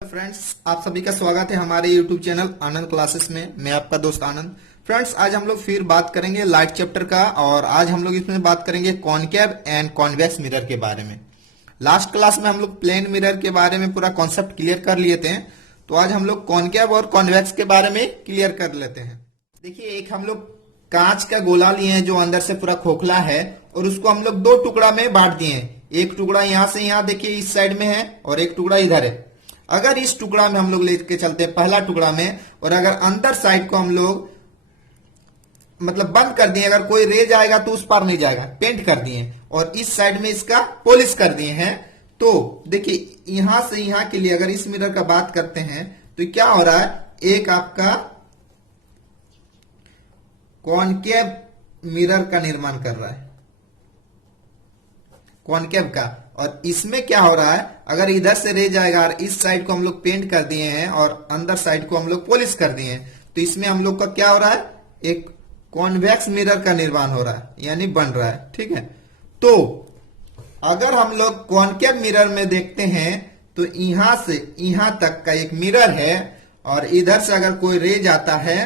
Friends, आप सभी का स्वागत है हमारे YouTube चैनल आनंद क्लासेस में। मैं आपका दोस्त आनंद। फ्रेंड्स, आज हम लोग फिर बात करेंगे लाइट चैप्टर का और आज हम लोग इसमें बात करेंगे कॉनकेव एंड कॉन्वेक्स मिरर के बारे में। लास्ट क्लास में हम लोग प्लेन मिरर के बारे में पूरा कॉन्सेप्ट क्लियर कर लिए थे, तो आज हम लोग कॉनकेव और कॉन्वेक्स के बारे में क्लियर कर लेते हैं। देखिए, एक हम लोग कांच का गोला लिए हैं जो अंदर से पूरा खोखला है और उसको हम लोग दो टुकड़ा में बांट दिए हैं। एक टुकड़ा यहाँ से यहाँ देखिए इस साइड में है और एक टुकड़ा इधर है। अगर इस टुकड़ा में हम लोग लेके चलते हैं पहला टुकड़ा में, और अगर अंदर साइड को हम लोग मतलब बंद कर दिए, अगर कोई रे जाएगा तो उस पार नहीं जाएगा, पेंट कर दिए और इस साइड में इसका पॉलिश कर दिए हैं। तो देखिए, यहां से यहां के लिए अगर इस मिरर का बात करते हैं तो क्या हो रहा है, एक आपका कॉनकेव मिरर का निर्माण कर रहा है, कॉनकेव का। और इसमें क्या हो रहा है, अगर इधर से रह जाएगा और इस साइड को हम लोग पेंट कर दिए हैं और अंदर साइड को हम लोग पॉलिश कर दिए हैं, तो इसमें हम लोग का क्या हो रहा है, एक कॉन्वेक्स मिरर का निर्माण हो रहा है, यानी बन रहा है। ठीक है, तो अगर हम लोग कॉनकेव मिरर में देखते हैं तो यहां से यहां तक का एक मिरर है और इधर से अगर कोई रे जाता है,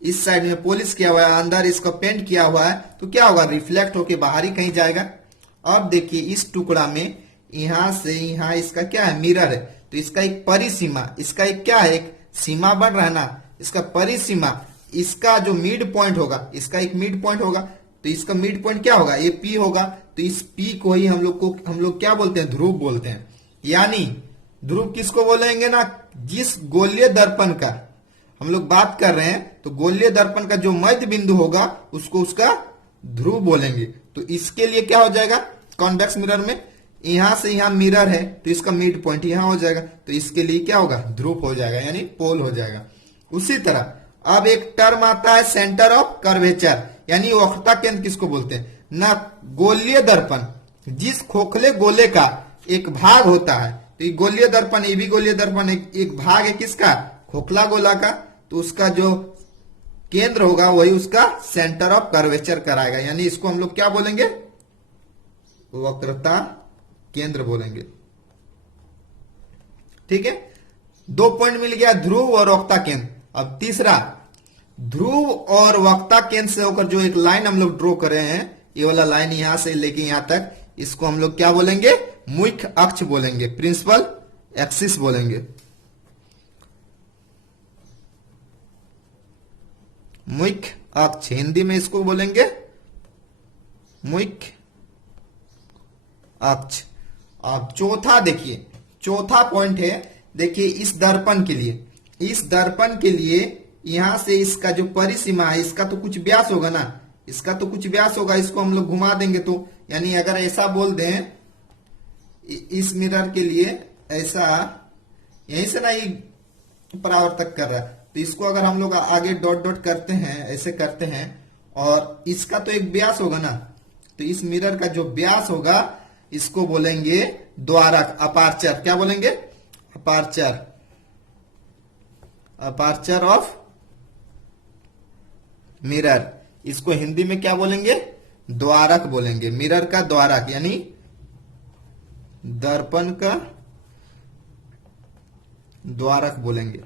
इस साइड में पॉलिश किया हुआ है, अंदर इसको पेंट किया हुआ है, तो क्या होगा, रिफ्लेक्ट होके बाहर ही कहीं जाएगा। अब देखिए, इस टुकड़ा में यहां से यहां इसका क्या है, मिरर है, तो इसका एक परिसीमा, इसका एक क्या है, एक सीमा बन रहा है ना, इसका परिसीमा, इसका जो मिड पॉइंट होगा, इसका एक मिड पॉइंट होगा, तो इसका मिड पॉइंट क्या होगा, ये पी होगा। तो इस पी को ही हम लोग क्या बोलते हैं, ध्रुव बोलते हैं। यानी ध्रुव किसको बोलेंगे ना, जिस गोलीय दर्पण का हम लोग बात कर रहे हैं, तो गोलीय दर्पण का जो मध्य बिंदु होगा उसको उसका ध्रुव बोलेंगे। तो इसके लिए क्या हो जाएगा, कॉन्वेक्स मिरर में यहां से यहां मिरर है तो इसका मिड पॉइंट यहां हो जाएगा, तो इसके लिए क्या होगा, ध्रुव हो जाएगा, यानी पोल हो जाएगा। उसी तरह अब एक टर्म आता है सेंटर ऑफ कर्वेचर, यानी वक्रता केंद्र किसको बोलते हैं ना, गोलीय दर्पण, जिस खोखले गोले का एक भाग होता है, तो ये गोलीय दर्पण, ये भी गोलीय दर्पण एक भाग है किसका, खोखला गोला का, तो उसका जो केंद्र होगा वही उसका सेंटर ऑफ कर्वेचर कराएगा, यानी इसको हम लोग क्या बोलेंगे, वक्रता केंद्र बोलेंगे। ठीक है, दो पॉइंट मिल गया, ध्रुव और वक्रता केंद्र। अब तीसरा, ध्रुव और वक्रता केंद्र से होकर जो एक लाइन हम लोग ड्रॉ कर रहे हैं, ये वाला लाइन यहां से लेके यहां तक, इसको हम लोग क्या बोलेंगे, मुख्य अक्ष बोलेंगे, प्रिंसिपल एक्सिस बोलेंगे। मुख्य अक्ष हिंदी में इसको बोलेंगे मुख्य अक्ष। अब चौथा देखिए, चौथा पॉइंट है, देखिए इस दर्पण के लिए यहां से इसका जो परिसीमा है, इसका तो कुछ व्यास होगा ना, इसका तो कुछ व्यास होगा, इसको हम लोग घुमा देंगे तो, यानी अगर ऐसा बोल दें इस मिरर के लिए, ऐसा यहीं से ना ये परावर्तक कर रहा है, तो इसको अगर हम लोग आगे डॉट डॉट करते हैं, ऐसे करते हैं, और इसका तो एक व्यास होगा ना, तो इस मिरर का जो व्यास होगा इसको बोलेंगे द्वारक, अपार्चर। क्या बोलेंगे, अपार्चर, अपार्चर ऑफ मिरर। इसको हिंदी में क्या बोलेंगे, द्वारक बोलेंगे, मिरर का द्वारक, यानी दर्पण का द्वारक बोलेंगे।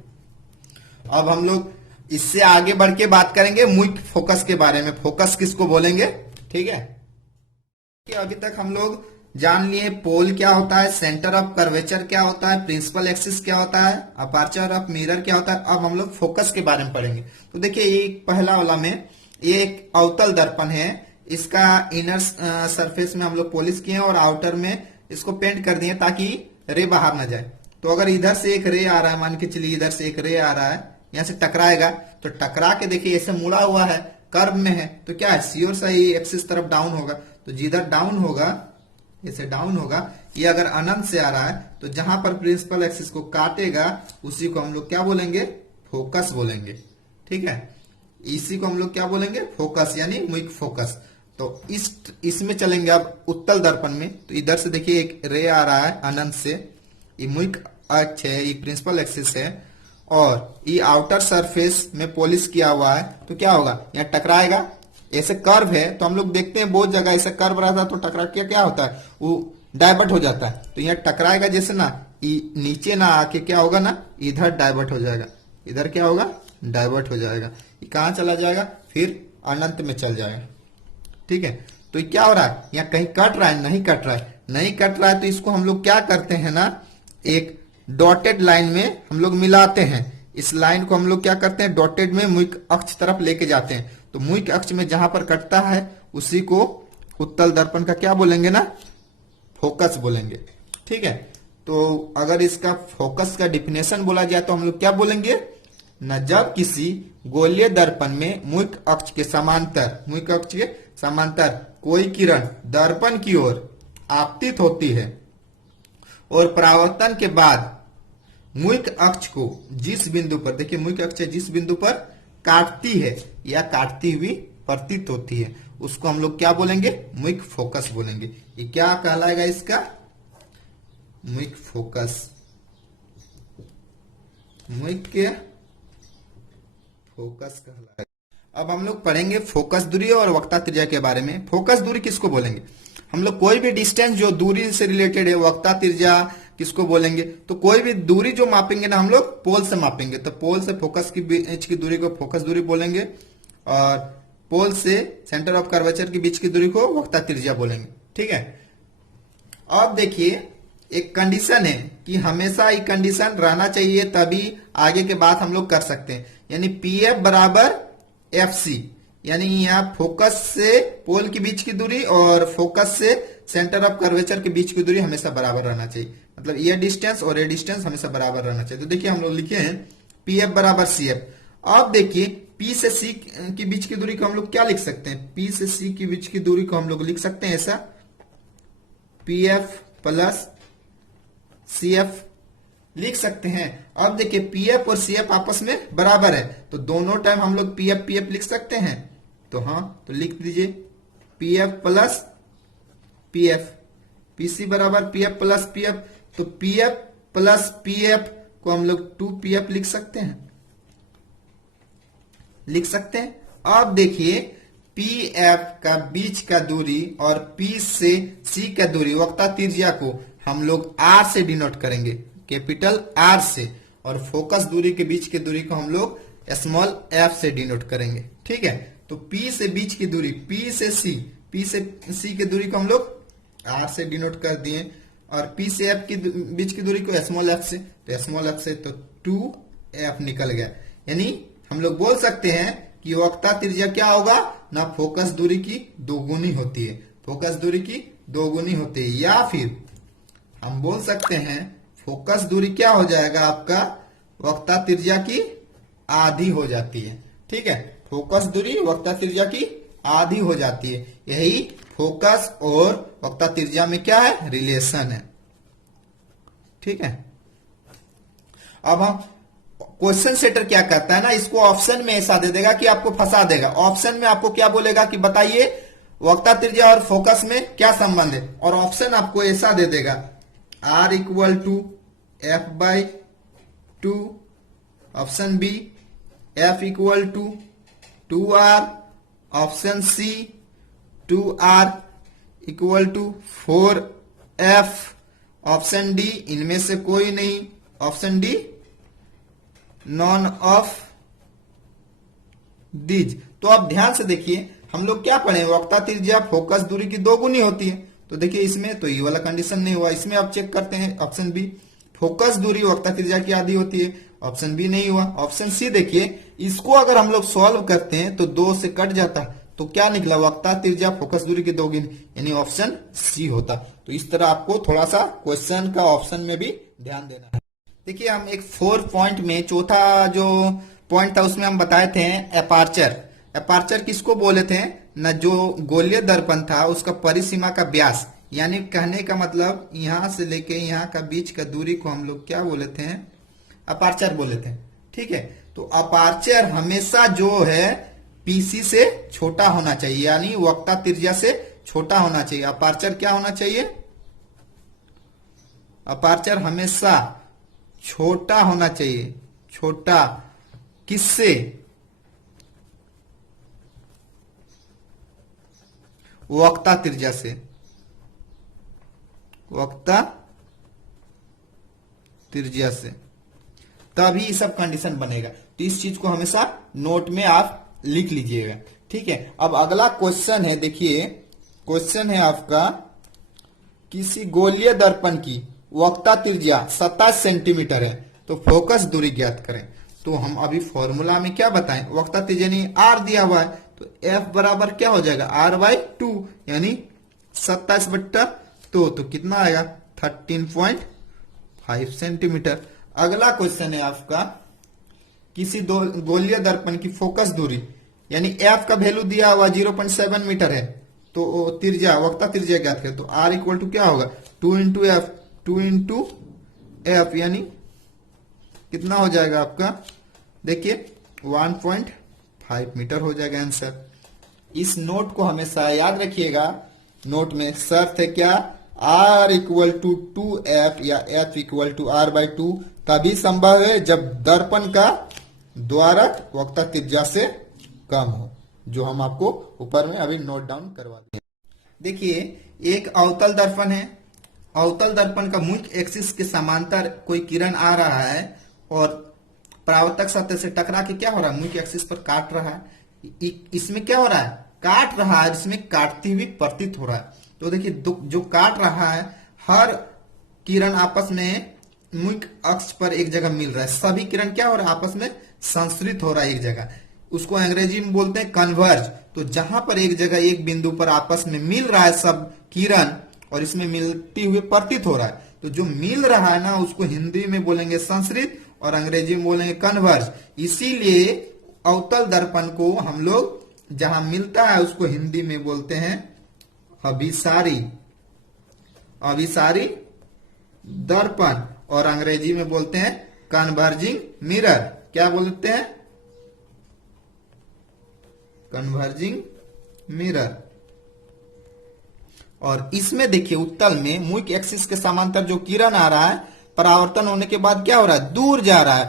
अब हम लोग इससे आगे बढ़ के बात करेंगे मुख्य फोकस के बारे में, फोकस किसको बोलेंगे। ठीक है, कि अभी तक हम लोग जान लिए पोल क्या होता है, सेंटर ऑफ कर्वेचर क्या होता है, प्रिंसिपल एक्सिस क्या होता है, अपर्चर ऑफ मिरर क्या होता है। अब हम लोग फोकस के बारे में पढ़ेंगे। तो देखिए, ये पहला वाला में ये एक अवतल दर्पण है, इसका इनर सरफेस में हम लोग पॉलिश किए और आउटर में इसको पेंट कर दिए ताकि रे बाहर ना जाए। तो अगर इधर से एक रे आ रहा है, मान के चलिए इधर से एक रे आ रहा है, यहां से टकराएगा, तो टकरा के देखिए ऐसे मुड़ा हुआ है, कर्व में है, तो क्या है, श्योर सा ये एक्सिस तरफ डाउन होगा। तो जिधर डाउन होगा, ऐसे डाउन होगा, ये अगर अनंत से आ रहा है, तो जहां पर प्रिंसिपल एक्सिस को काटेगा उसी को हम लोग क्या बोलेंगे, फोकस बोलेंगे। ठीक है, इसी को हम लोग क्या बोलेंगे, फोकस, यानी मुख्य फोकस। तो इसमें चलेंगे अब उत्तल दर्पण में, तो इधर से देखिए एक रे आ रहा है अनंत से, ये मुख्य अक्ष है, ये प्रिंसिपल एक्सिस है, और ये आउटर सरफेस में पॉलिश किया हुआ है, तो क्या होगा, यहाँ टकराएगा, ऐसे कर्व है, तो हम लोग देखते हैं बहुत जगह ऐसे कर्व रहता है, तो टकरा के क्या होता है, वो डाइवर्ट हो जाता है, तो यहाँ टकराएगा जैसे ना, नीचे ना आके क्या होगा ना, इधर डाइवर्ट हो जाएगा, इधर क्या होगा, डाइवर्ट हो जाएगा, ये कहाँ चला जाएगा, फिर अनंत में चल जाएगा। ठीक है, तो ये क्या हो रहा है, यहाँ कहीं कट रहा है, नहीं कट रहा है, नहीं कट रहा है, तो इसको हम लोग क्या करते हैं ना, एक डॉटेड लाइन में हम लोग मिलाते हैं। इस लाइन को हम लोग क्या करते हैं, डॉटेड में मुख्य अक्ष तरफ लेके जाते हैं। तो मुख्य अक्ष में जहां पर कटता है उसी को उत्तल दर्पण का क्या बोलेंगे ना, फोकस बोलेंगे। ठीक है, तो अगर इसका फोकस का डिफिनेशन बोला जाए तो हम लोग क्या बोलेंगे न, जब किसी गोलीय दर्पण में मुख्य अक्ष के समांतर, मुख्य अक्ष के समांतर कोई किरण दर्पण की ओर आपतित होती है और परावर्तन के बाद मुख्य अक्ष को जिस बिंदु पर, देखिए मुख्य अक्ष जिस बिंदु पर काटती है या काटती हुई प्रतीत होती है, उसको हम लोग क्या बोलेंगे, मुख्य फोकस बोलेंगे। ये क्या कहलाएगा, इसका मुख्य फोकस, मुख्य फोकस कहलाएगा। अब हम लोग पढ़ेंगे फोकस दूरी और वक्रता त्रिज्या के बारे में। फोकस दूरी किसको बोलेंगे, हम लोग कोई भी डिस्टेंस जो दूरी से रिलेटेड है, वक्रता त्रिज्या किसको बोलेंगे, तो कोई भी दूरी जो मापेंगे ना हम लोग पोल से मापेंगे, तो पोल से फोकस की बीच की दूरी को फोकस दूरी बोलेंगे और पोल से सेंटर ऑफ कर्वेचर के बीच की दूरी को वक्रता त्रिज्या बोलेंगे। ठीक है, अब देखिए एक कंडीशन है कि हमेशा ये कंडीशन रहना चाहिए, तभी आगे के बात हम लोग कर सकते हैं, यानी पी एफ बराबर एफ सी, यानी यहाँ फोकस से पोल के बीच की दूरी और फोकस से सेंटर ऑफ कर्वेचर के बीच की दूरी हमेशा बराबर रहना चाहिए। मतलब ये डिस्टेंस और ये डिस्टेंस हमेशा बराबर रहना चाहिए। तो देखिए हम लोग लिखे हैं पी एफ बराबर सी एफ। अब देखिए पी से सी के बीच की दूरी को हम लोग क्या लिख सकते हैं, पी से सी के बीच की दूरी को हम लोग लिख सकते हैं ऐसा, P F plus C F लिख सकते हैं। अब देखिए पी एफ और सी एफ आपस में बराबर है, तो दोनों टाइम हम लोग पी एफ लिख सकते हैं। तो हाँ, तो लिख दीजिए P F plus P F, P C बराबर P F plus P F, तो P F plus P F को हम लोग 2pf लिख सकते हैं, लिख सकते हैं। अब देखिए पी एफ का बीच का दूरी और पी से सी का दूरी, वक्रता त्रिज्या को हम लोग आर से डिनोट करेंगे, कैपिटल आर से, और फोकस दूरी के बीच की दूरी को हम लोग स्मॉल एफ से डिनोट करेंगे। ठीक है, तो पी से बीच की दूरी, पी से सी की दूरी को हम लोग आर से डिनोट कर दिए, और पी से एफ की बीच की दूरी को स्मॉल एफ से, तो स्मॉल एफ से तो 2f निकल गया। यानी हम लोग बोल सकते हैं कि वक्रता त्रिज्या क्या होगा ना, फोकस दूरी की दोगुनी होती है, फोकस दूरी की दोगुनी होती है, या फिर हम बोल सकते हैं फोकस दूरी क्या हो जाएगा आपका, वक्रता त्रिज्या की आधी हो जाती है। ठीक है, फोकस दूरी वक्रता त्रिज्या की आधी हो जाती है। यही फोकस और वक्रता त्रिज्या में क्या है, रिलेशन है। ठीक है, अब हम क्वेश्चन सेटर क्या करता है ना, इसको ऑप्शन में ऐसा दे देगा कि आपको फंसा देगा। ऑप्शन में आपको क्या बोलेगा कि बताइए वक्रता त्रिज्या और फोकस में क्या संबंध है, और ऑप्शन आपको ऐसा दे देगा R equal to F by 2, option B F equal to 2R, option C 2R equal to 4F, option D इनमें से कोई नहीं, option D none of these. तो आप ध्यान से देखिए हम लोग क्या पढ़े, वक्रता त्रिज्या फोकस दूरी की दोगुनी होती है, तो देखिए इसमें तो ये वाला कंडीशन नहीं हुआ। इसमें आप चेक करते हैं ऑप्शन बी, फोकस दूरी वक्रता त्रिज्या की आधी होती है, ऑप्शन बी नहीं हुआ। ऑप्शन सी देखिए, इसको अगर हम लोग सॉल्व करते हैं तो 2 से कट जाता, तो क्या निकला, वक्रता त्रिज्या फोकस दूरी की दोगुनी, यानी ऑप्शन सी होता। तो इस तरह आपको थोड़ा सा क्वेश्चन का ऑप्शन में भी ध्यान देना है। देखिए हम एक 4 पॉइंट में चौथा जो पॉइंट था उसमें हम बताए थे अपार्चर। अपार्चर किसको बोले थे न, जो गोलीय दर्पण था उसका परिसीमा का व्यास, यानी कहने का मतलब यहां से लेके यहां का बीच का दूरी को हम लोग क्या बोले थे, अपार्चर बोले थे। ठीक है, तो अपार्चर हमेशा जो है पीसी से छोटा होना चाहिए, यानी वक्रता त्रिज्या से छोटा होना चाहिए। अपार्चर क्या होना चाहिए, अपार्चर हमेशा छोटा होना चाहिए। छोटा किससे, वक्रता त्रिज्या से, वक्रता त्रिज्या से, तभी ये सब कंडीशन बनेगा। तो इस चीज को हमेशा नोट में आप लिख लीजिएगा, ठीक है। अब अगला क्वेश्चन है, देखिए क्वेश्चन है आपका, किसी गोलीय दर्पण की वक्ता त्रिज्या 27 सेंटीमीटर है तो फोकस दूरी ज्ञात करें। तो हम अभी फॉर्मूला में क्या बताएं, वक्ता त्रिज्या नहीं आर दिया हुआ है, तो एफ बराबर क्या हो जाएगा, r/2 यानी 27/2, तो कितना आएगा 13.5 सेंटीमीटर। अगला क्वेश्चन है आपका, किसी दो गोलीय दर्पण की फोकस दूरी यानी एफ का वैल्यू दिया हुआ 0.7 मीटर है, तो त्रिज्या वक्ता त्रिज्या ज्ञात करें। तो आर इक्वल टू क्या होगा, 2 इंटू एफ यानी कितना हो जाएगा आपका, देखिए 1.5 मीटर हो जाएगा आंसर। इस नोट को हमेशा याद रखिएगा, नोट में शर्त है क्या, R इक्वल टू 2F या F इक्वल टू R/2 तभी संभव है जब दर्पण का द्वारक वक्ता त्रिज्या से कम हो, जो हम आपको ऊपर में अभी नोट डाउन करवा दें। देखिए एक अवतल दर्पण है, अवतल दर्पण का मुख्य एक्सिस के समांतर कोई किरण आ रहा है और परावर्तक सतह से टकरा के क्या हो रहा है, मुख्य एक्सिस पर काट रहा है। इसमें क्या हो रहा है, काट रहा है, जिसमें काटती हुई प्रतीत हो रहा है। तो देखिए जो काट रहा है, हर किरण आपस में मुख्य अक्ष पर एक जगह मिल रहा है, सभी किरण क्या हो रहा है, आपस में संश्रित हो रहा है एक जगह, उसको अंग्रेजी में बोलते हैं कन्वर्ज। तो जहां पर एक जगह एक बिंदु पर आपस में मिल रहा है सब किरण और इसमें मिलती हुई प्रतीत हो रहा है, तो जो मिल रहा है ना उसको हिंदी में बोलेंगे संश्रित और अंग्रेजी में बोलेंगे कन्वर्ज। इसीलिए अवतल दर्पण को हम लोग जहां मिलता है उसको हिंदी में बोलते हैं अभिसारी, अभिसारी दर्पण, और अंग्रेजी में बोलते हैं कन्वर्जिंग मिरर। क्या बोलते हैं, कन्वर्जिंग मिरर। और इसमें देखिए उत्तल में मुख्य एक्सिस के समांतर जो किरण आ रहा है, परावर्तन होने के बाद क्या हो रहा है, दूर जा रहा है,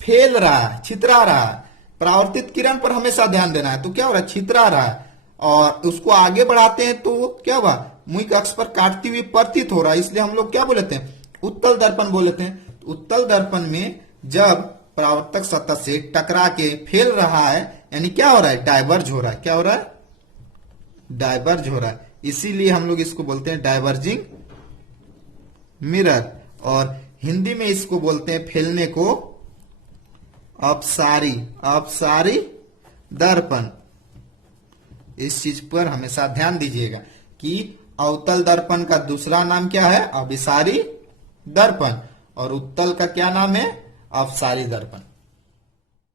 फैल रहा है, छितरा रहा है। परावर्तित किरण पर हमेशा ध्यान देना है, तो क्या हो रहा है, छितरा रहा है, और उसको आगे बढ़ाते हैं तो क्या हुआ, मुख्य अक्ष पर काटती हुई प्रतीत हो रहा है, इसलिए हम लोग क्या बोलते हैं, उत्तल दर्पण बोलते हैं। उत्तल दर्पण में जब परावर्तक सतह से टकरा के फैल रहा है यानी क्या हो रहा है, डाइवर्ज हो रहा है। क्या हो रहा है, डाइवर्ज हो रहा है, इसीलिए हम लोग इसको बोलते हैं डाइवर्जिंग मिरर, और हिंदी में इसको बोलते हैं फैलने को अपसारी, अपसारी दर्पण। इस चीज पर हमेशा ध्यान दीजिएगा कि अवतल दर्पण का दूसरा नाम क्या है, अभिसारी दर्पण, और उत्तल का क्या नाम है, अपसारी दर्पण।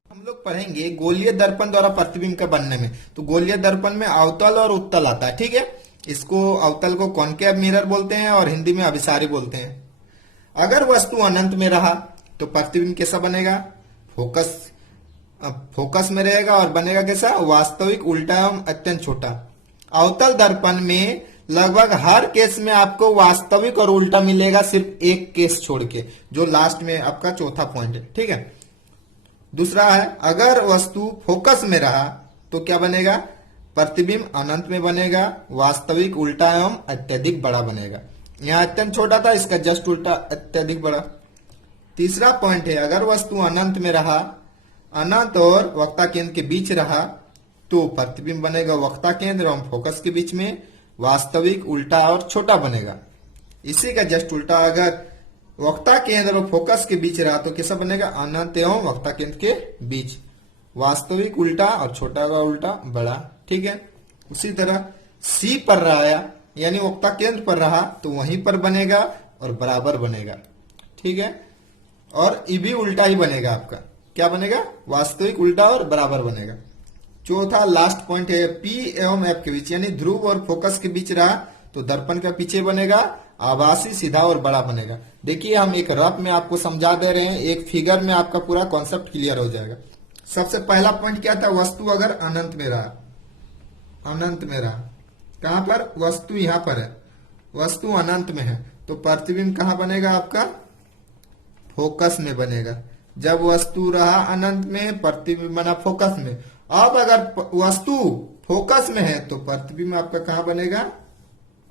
हम लोग पढ़ेंगे गोलीय दर्पण द्वारा प्रतिबिंब का बनने में। तो गोलीय दर्पण में अवतल और उत्तल आता है, ठीक है। इसको अवतल को कॉनकेव मिरर बोलते हैं और हिंदी में अभिसारी बोलते हैं। अगर वस्तु अनंत में रहा तो प्रतिबिंब कैसा बनेगा, फोकस में रहेगा और बनेगा कैसा, वास्तविक, उल्टा एवं अत्यंत छोटा। अवतल दर्पण में लगभग हर केस में आपको वास्तविक और उल्टा मिलेगा, सिर्फ एक केस छोड़ के, जो लास्ट में आपका चौथा पॉइंट है, ठीक है। दूसरा है, अगर वस्तु फोकस में रहा तो क्या बनेगा, प्रतिबिंब अनंत में बनेगा, वास्तविक, उल्टा एवं अत्यधिक बड़ा बनेगा। यहां अत्यंत छोटा था, इसका जस्ट उल्टा अत्यधिक बड़ा। तीसरा पॉइंट है, अगर वस्तु अनंत में रहा, अनंत और वक्ता केंद्र के बीच रहा, तो प्रतिबिंब बनेगा वक्ता केंद्र एवं फोकस के बीच में, वास्तविक, उल्टा और छोटा बनेगा। इसी का जस्ट उल्टा, अगर वक्ता केंद्र और फोकस के बीच रहा तो कैसा बनेगा, अनंत एवं वक्ता केंद्र के बीच, वास्तविक, उल्टा और छोटा का उल्टा बड़ा, ठीक है। उसी तरह सी पर रहा यानी वक्ता केंद्र पर रहा तो वहीं पर बनेगा और बराबर बनेगा, ठीक है। और ये भी उल्टा ही बनेगा आपका, क्या बनेगा, वास्तविक, उल्टा और बराबर बनेगा। चौथा लास्ट पॉइंट है, पी एवं एफ के बीच यानी ध्रुव और फोकस के बीच रहा तो दर्पण का पीछे बनेगा, आभासी, सीधा और बड़ा बनेगा। देखिए हम एक रफ में आपको समझा दे रहे हैं, एक फिगर में आपका पूरा कॉन्सेप्ट क्लियर हो जाएगा। सबसे पहला पॉइंट क्या था, वस्तु अगर अनंत में रहा, अनंत में रहा, कहां पर, वस्तु यहां पर है, वस्तु अनंत में है तो प्रतिबिंब कहां बनेगा आपका, फोकस में बनेगा। जब वस्तु रहा अनंत में, प्रतिबिंब बना फोकस में। अब अगर वस्तु फोकस में है तो प्रतिबिंब आपका कहां बनेगा,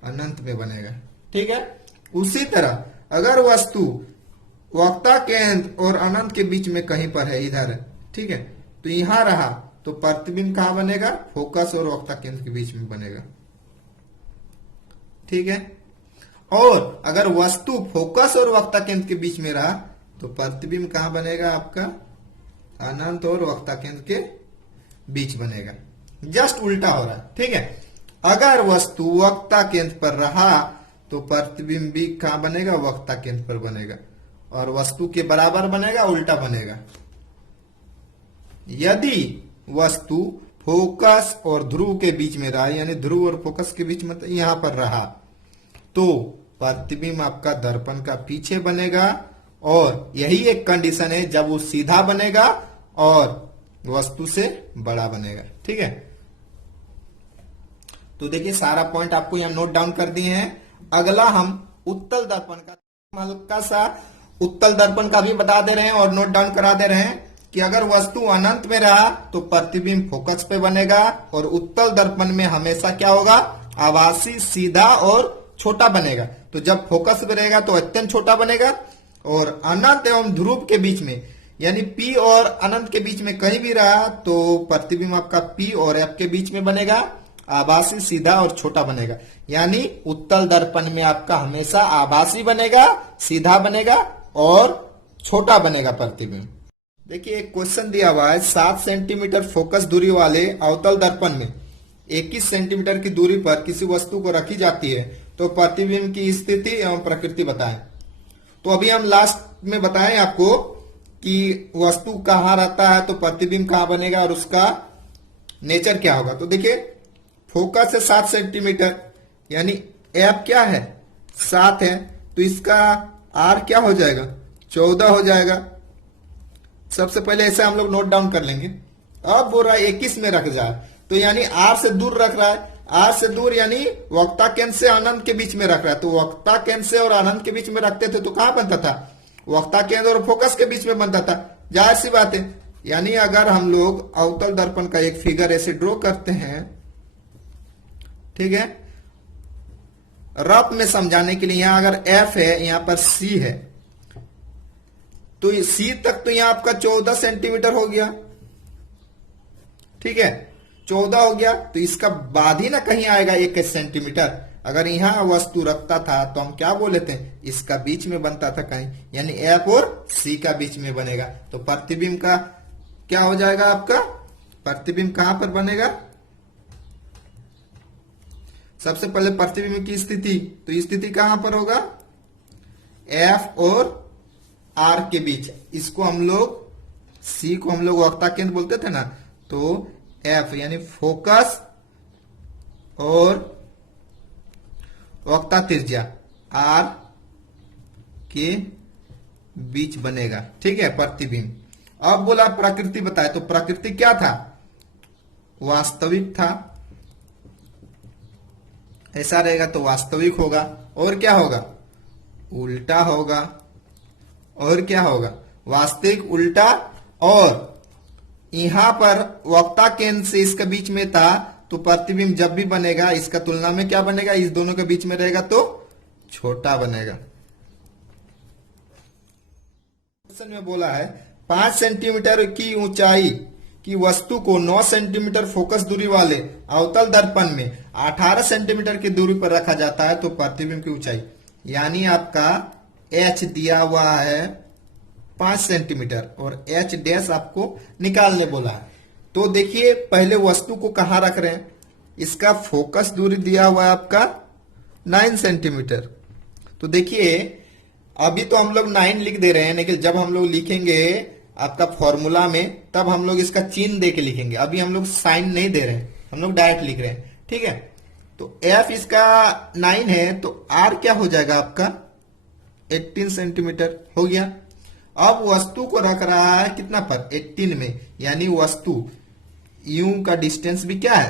अनंत में बनेगा, ठीक है। उसी तरह अगर वस्तु वक्ता केंद्र और अनंत के बीच में कहीं पर है, इधर है, ठीक है। तो यहां रहा तो प्रतिबिंब कहां बनेगा, फोकस और वक्ता केंद्र के बीच में बनेगा, ठीक है। और अगर वस्तु फोकस और वक्ता केंद्र के बीच में रहा तो प्रतिबिंब कहां बनेगा आपका, अनंत और वक्ता केंद्र के बीच बनेगा। जस्ट उल्टा हो रहा है, ठीक है। अगर वस्तु वक्ता केंद्र पर रहा तो प्रतिबिंब भी कहां बनेगा, वक्ता केंद्र पर बनेगा, और वस्तु के बराबर बनेगा, उल्टा बनेगा। यदि वस्तु फोकस और ध्रुव के बीच में रहा, यानी ध्रुव और फोकस के बीच में यहां पर रहा, तो प्रतिबिंब आपका दर्पण का पीछे बनेगा, और यही एक कंडीशन है जब वो सीधा बनेगा और वस्तु से बड़ा बनेगा, ठीक है। तो देखिए सारा पॉइंट आपको यहां नोट डाउन कर दिए हैं। अगला हम उत्तल दर्पण का हल्का सा उत्तल दर्पण का भी बता दे रहे हैं और नोट डाउन करा दे रहे हैं कि अगर वस्तु अनंत में रहा तो प्रतिबिंब फोकस पे बनेगा, और उत्तल दर्पण में हमेशा क्या होगा, आभासी, सीधा और छोटा बनेगा। तो जब फोकस पे रहेगा तो अत्यंत छोटा बनेगा, और अनंत एवं ध्रुव के बीच में यानी P और अनंत के बीच में कहीं भी रहा तो प्रतिबिंब आपका P और F के बीच में बनेगा, आभासी, सीधा और छोटा बनेगा। यानी उत्तल दर्पण में आपका हमेशा आभासी बनेगा, सीधा बनेगा और छोटा बनेगा प्रतिबिंब। देखिए एक क्वेश्चन दिया हुआ है, 7 सेंटीमीटर फोकस दूरी वाले अवतल दर्पण में 21 सेंटीमीटर की दूरी पर किसी वस्तु को रखी जाती है, तो प्रतिबिंब की स्थिति एवं प्रकृति बताएं। तो अभी हम लास्ट में बताएं आपको कि वस्तु कहां रहता है तो प्रतिबिंब कहां बनेगा और उसका नेचर क्या होगा। तो देखिए फोकस है 7 सेंटीमीटर, यानी एफ क्या है, 7 है, तो इसका आर क्या हो जाएगा, 14 हो जाएगा। सबसे पहले ऐसे हम लोग नोट डाउन कर लेंगे। अब बोल रहा है 21 में रख जाए, तो यानी आर से दूर रख रहा है, आर से दूर यानी वक्ता केंद्र से अनंत के बीच में रख रहा है। तो वक्ता केंद्र से और अनंत के बीच में रखते थे तो कहां बनता था, वक्ता केंद्र और फोकस के बीच में बनता था, जाहिर सी बात है। यानी अगर हम लोग अवतल दर्पण का एक फिगर ऐसे ड्रॉ करते हैं, ठीक है, रफ में समझाने के लिए, यहां अगर एफ है, यहां पर सी है, तो सी तक तो यहां आपका 14 सेंटीमीटर हो गया, ठीक है, 14 हो गया। तो इसका बाद ही ना कहीं आएगा 21 सेंटीमीटर। अगर यहां वस्तु रखता था तो हम क्या बोले थे, इसका बीच में बनता था कहीं, यानी एफ और सी का बीच में बनेगा। तो प्रतिबिंब का क्या हो जाएगा आपका, प्रतिबिंब कहां पर बनेगा, सबसे पहले प्रतिबिंब की स्थिति, तो स्थिति कहां पर होगा, एफ और आर के बीच। इसको हम लोग, सी को हम लोग वक्ता केंद्र बोलते थे ना, तो एफ यानी फोकस और वक्ता त्रिज्या आर के बीच बनेगा, ठीक है, प्रतिबिंब। अब बोला प्रकृति बताए, तो प्रकृति क्या था, वास्तविक था, ऐसा रहेगा तो वास्तविक होगा, और क्या होगा, उल्टा होगा, और क्या होगा, वास्तविक, उल्टा। और यहां पर वक्ता केंद्र से इसके बीच में था तो प्रतिबिंब जब भी बनेगा इसका तुलना में क्या बनेगा, इस दोनों के बीच में रहेगा तो छोटा बनेगा। क्वेश्चन में बोला है 5 सेंटीमीटर की ऊंचाई की वस्तु को 9 सेंटीमीटर फोकस दूरी वाले अवतल दर्पण में 18 सेंटीमीटर की दूरी पर रखा जाता है, तो प्रतिबिंब की ऊंचाई, यानी आपका एच दिया हुआ है 5 सेंटीमीटर और एच डैश आपको निकालने बोला है। तो देखिए पहले वस्तु को कहां रख रहे हैं, इसका फोकस दूरी दिया हुआ है आपका 9 सेंटीमीटर। तो देखिए अभी तो हम लोग 9 लिख दे रहे हैं, लेकिन जब हम लोग लिखेंगे आपका फॉर्मूला में तब हम लोग इसका चिन्ह दे के लिखेंगे। अभी हम लोग साइन नहीं दे रहे हैं, हम लोग डायरेक्ट लिख रहे हैं, ठीक है। तो एफ इसका 9 है, तो आर क्या हो जाएगा आपका 18 सेंटीमीटर हो गया। अब वस्तु को रख रहा है कितना पर, 18 में, यानी वस्तु यू का डिस्टेंस भी क्या है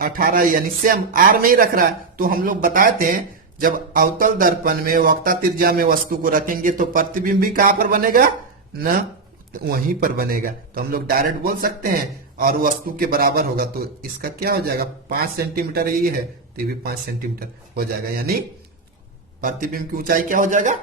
18, यानी सेम आर में ही रख रहा है। तो हम लोग बताए थे जब अवतल दर्पण में वक्ता त्रिज्या में वस्तु को रखेंगे तो प्रतिबिंब भी कहां पर बनेगा, न वहीं पर बनेगा। तो हम लोग डायरेक्ट बोल सकते हैं और वस्तु के बराबर होगा, तो इसका क्या हो जाएगा 5 सेंटीमीटर ये है तो ये भी 5 सेंटीमीटर हो जाएगा, यानी प्रतिबिंब की ऊंचाई क्या हो जाएगा